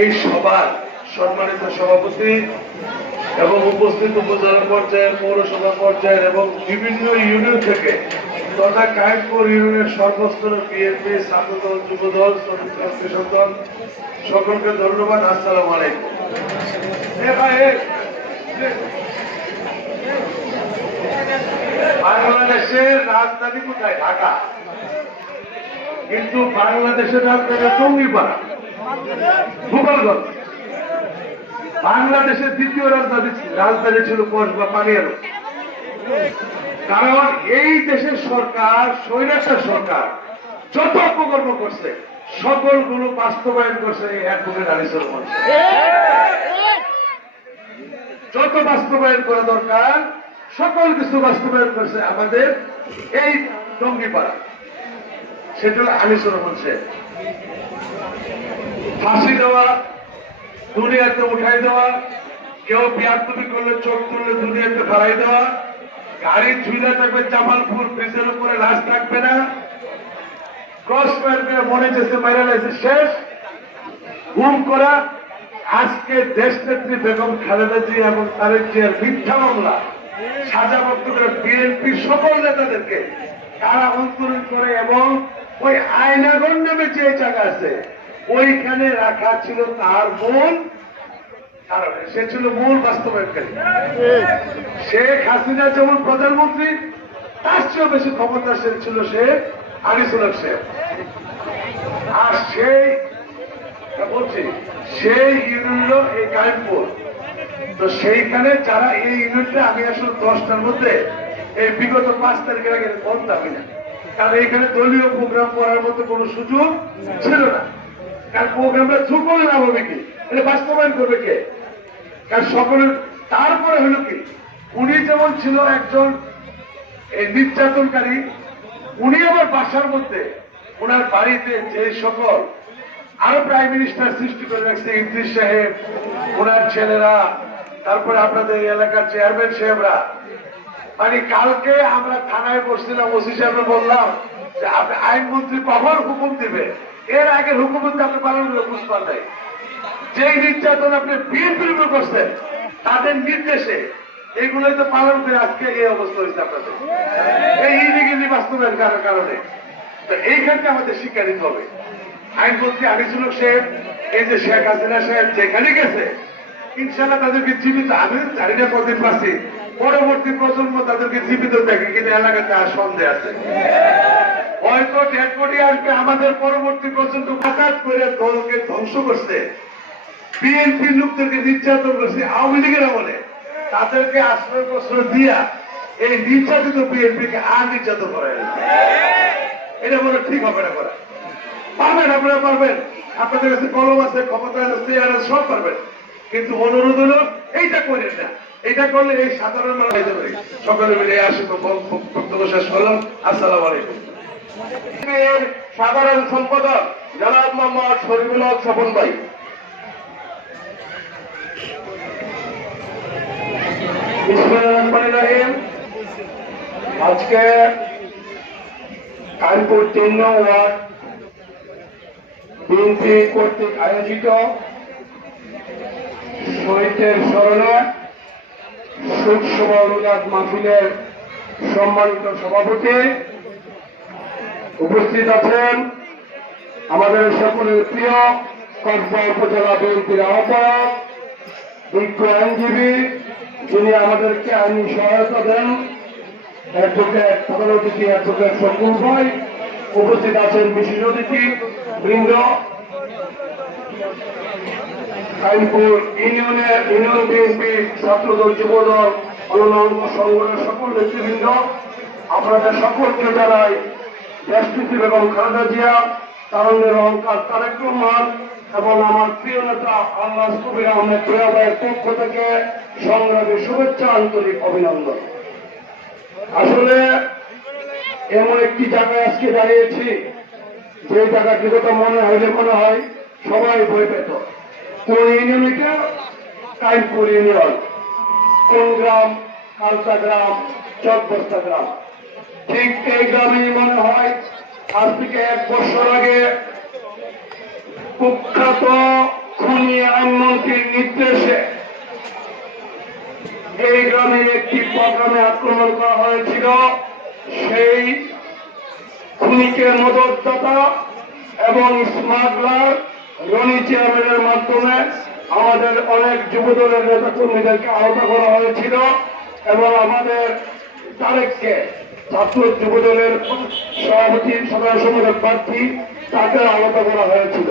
এই সভার সম্মানিত সভাপতি এবং উপস্থিত উপজেলা পর্যায়ের, পৌরসভা পর্যায়ের এবং বিভিন্ন ইউনিয়ন থেকে তথা কায়েমপুর ইউনিয়নের সর্বস্তরের বিএনপি, ছাত্রদল, যুবদল, কৃষক দল সকলকে ধন্যবাদ। আসসালামু আলাইকুম। বাংলাদেশের রাজধানী কোথায়? ঢাকা। কিন্তু বাংলাদেশের রাজধানী টঙ্গিপাড়া, গোপালগঞ্জ। বাংলাদেশের দ্বিতীয় রাজধানী ছিল কসবা, পানিয়ারো। কারণ এই দেশের সরকার, স্বৈরাচার সরকার যত অপকর্ম করছে সকলগুলো বাস্তবায়ন করছে এই অ্যাডভোকেট আলী সরকার। যত বাস্তবায়ন করা দরকার সকল কিছু বাস্তবায়ন করছে আমাদের এই টঙ্গিপাড়া। সেটা হলো আনিসুর রহমান সাহেব। ফাঁসি দেওয়া, দুনিয়াতে উঠাই দেওয়া, কেউ বিয়াদবি করলে চোখ তুললে দুনিয়াতে ফেলাই দেওয়া, গাড়ি ঝুলে থাকবে জামালপুর ব্রিজের উপরে, লাশ থাকবে না, ক্রস ফায়ার করে মনে যেতে মারা লাগছে শেষ, গুম করা। আজকে দেশ নেত্রী বেগম খালেদা জিয়া এবং তারেক জিয়ার মিথ্যা মামলা সাজাপ্রাপ্ত করে বিএনপির সকল নেতাদেরকে কারা অন্তরণ করে এবং ওই আয়নাগর নামে যে জায়গা আছে ওইখানে রাখা ছিল তার মূল কারণে। সে ছিল মূল বাস্তবায়নকারী। শেখ হাসিনা যেমন প্রধানমন্ত্রী, তার চেয়েও বেশি ক্ষমতাশীল ছিল সে আনিসুল হক সাহেব। আর বলছি সেই ইউনিয়ন এই কায়েমপুর, তো সেইখানে যারা এই ইউনিটটা, আমি আসলে 10টার মধ্যে এই বিগত 5 তারিখের আগে বলতামই না, কারণ এইখানে দলীয় প্রোগ্রাম করার মতো কোন সুযোগ ছিল না। কারণ প্রোগ্রামটা শুরু করলে লাভ হবে কি, এটা বাস্তবায়ন করবে কে? কারণ সকলের তারপরে হলো কি, উনি যেমন ছিল একজন নির্যাতনকারী, উনি আবার বাসার মধ্যে ওনার বাড়িতে যে সকল আরো প্রাইম মিনিস্টার সৃষ্টি করে রাখছে, ইদ্রিস সাহেব, ওনার ছেলেরা, তারপরে আপনাদের এলাকার চেয়ারম্যান সাহেবরা। মানে কালকে আমরা থানায় বসছিলাম, ওসি সাহেব বললাম যে আপনি আইনমন্ত্রী কখন হুকুম দিবে, এর আগের হুকুম আপনি পালন করে বুঝতে নাই। যে নির্যাতন আপনি বিএনপির উপর করছেন তাদের নির্দেশে এইগুলোই তো পালন করে আজকে এই অবস্থা হয়েছে আপনাদের এই ইলিগেলি বাস্তবায়ন করার কারণে। তো এইখানটা আমাদের শিক্ষা দিতে হবে। আইনমন্ত্রী আনিসুল হক সাহেব, এই যে শেখ হাসিনা সাহেব যেখানে গেছে ইনশাল্লাহ তাদেরকে জীবিত, আমি জানি না কদিন পাচ্ছি, পরবর্তী প্রজন্ম তাদেরকে জীবিত দেখে কিন্তু এলাকাতে আর সন্দেহ আছে। হয়তো ডেড বডি আসবে, আমাদের পরবর্তী প্রজন্ম হঠাৎ করে দলকে ধ্বংস করছে, বিএনপির লোকদেরকে নির্যাতন করছে আওয়ামী লীগের আমলে, তাদেরকে আশ্রয় প্রশ্রয় দিয়া এই নির্যাতিত বিএনপিকে আর নির্যাতন করে এটা বলে ঠিক হবে না। করা পারবেন, আপনারা পারবেন, আপনাদের কাছে কলম আছে, ক্ষমতা আছে, সব পারবেন, কিন্তু অনুরোধ হলো এইটা করেন না। এটা করলে এই সাধারণ মানুষ হয়ে যাবে। সকলে মিলে আসি, বক্তব্য শেষ করলাম। আসসালামু আলাইকুম। সাধারণ সম্পাদক জনাব মোহাম্মদ শরীফুল হক স্বপন ভাই। আজকে কানপুর 3 নং ওয়ার্ড বিএনপি কর্তৃক আয়োজিত শহীদদের স্মরণে শোক সভা অনুদান মাহফিলের সম্মানিত সভাপতি উপস্থিত আছেন আমাদের সকলের প্রিয় কসবা উপজেলা বিএনপির আহ্বায়ক, বিজ্ঞ আইনজীবী, যিনি আমাদেরকে আইনি সহায়তা দেন, অ্যাডভোকেট প্রধান অতিথি অ্যাডভোকেট শকুন ভাই। উপস্থিত আছেন বিশেষ অতিথি বৃন্দ, কাইমপুর ইউনিয়ন বিএনপি, ছাত্রদল, যুবদল, অন্যান্য সংগঠনের সকল নেতৃবৃন্দ। আপনাদের সকলকে জানাই দেশনেত্রী বেগম খালেদা জিয়া, তারুণ্যের অহংকার তারেক রহমান এবং আমার প্রিয় নেতা আল্লাহ কবির আহমেদ প্রিয়া ভাইয়ের পক্ষ থেকে সংগ্রামী শুভেচ্ছা, আন্তরিক অভিনন্দন। আসলে এমন একটি জায়গায় আজকে দাঁড়িয়েছি যে জায়গাটি কথা মনে হয় সবাই ভয় পেত। কোন ইউনিয়ন এটা? কাইমপুর ইউনিয়ন। কোন গ্রাম? কালতা গ্রাম, চকবস্তা গ্রাম। ঠিক এই গ্রামেই মনে হয় আজ থেকে 1 বছর আগে কুখ্যাত খুনি প্রধানমন্ত্রীর নির্দেশে এই গ্রামের একটি প্রোগ্রামে আক্রমণ করা হয়েছিল। সেই খুনিকের মদতদাতা এবং স্মাগলার রনি চেয়ারম্যানের মাধ্যমে আমাদের অনেক যুবদলের নেতা কর্মীদেরকে আহত করা হয়েছিল এবং আমাদের তারেককে ছাত্র যুবদলের সভাপতি সাধারণ সম্পাদক প্রার্থী তাকে আহত করা হয়েছিল।